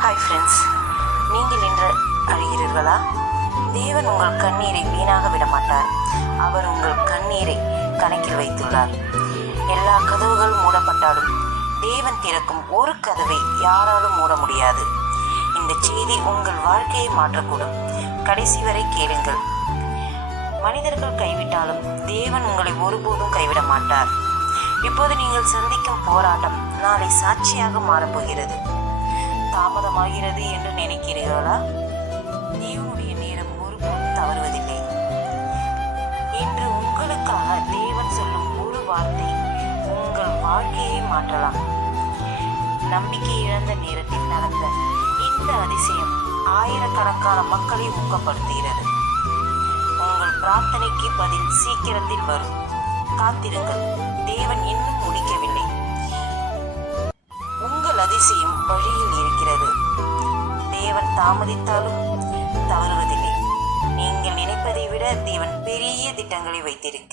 Hi friends, நீங்கள் இன்று அழுகிறீர்களா? தேவன் உங்கள் கண்ணீரை வீணாக விட மாட்டார். அவர் உங்கள் கண்ணீரை கணக்கில் வைத்துள்ளார். எல்லா கதவுகள் மூடப்பட்டாலும் தேவன் திறக்கும் ஒரு கதவை யாராலும் மூட முடியாது. இந்த செய்தி உங்கள் வாழ்க்கையை மாற்றக்கூடும். கடைசி வரை கேளுங்கள். மனிதர்கள் கைவிட்டாலும் தேவன் உங்களை ஒருபோதும் கைவிட மாட்டார். இப்போது நீங்கள் சந்திக்கும் போராட்டம் நாளை சாட்சியாக மாறப்போகிறது. தாமதமாகிறது என்று நினைக்கிறீர்களா? தேவனுடைய நேரம் ஒருபோதும் தவறுவதில்லை. இன்று உங்களுக்காக தேவன் சொல்லும் ஒரு வார்த்தை உங்கள் வாழ்க்கையை மாற்றலாம். நம்பிக்கை இழந்த நேரத்தில் நடந்த இந்த அதிசயம் ஆயிரக்கணக்கான மக்களை ஊக்கப்படுத்துகிறது. உங்கள் பிரார்த்தனைக்கு பதில் சீக்கிரத்தில் வரும். காத்திருங்கள், தேவன் இன்னும் முடிக்கவில்லை. உங்கள் அதிசயம் வழியில் இருக்கிறது. தேவன் தாமதித்தாலும் தவறுவதில்லை. நீங்கள் நினைப்பதை விட தேவன் பெரிய திட்டங்களை வைத்திருக்கிறார்.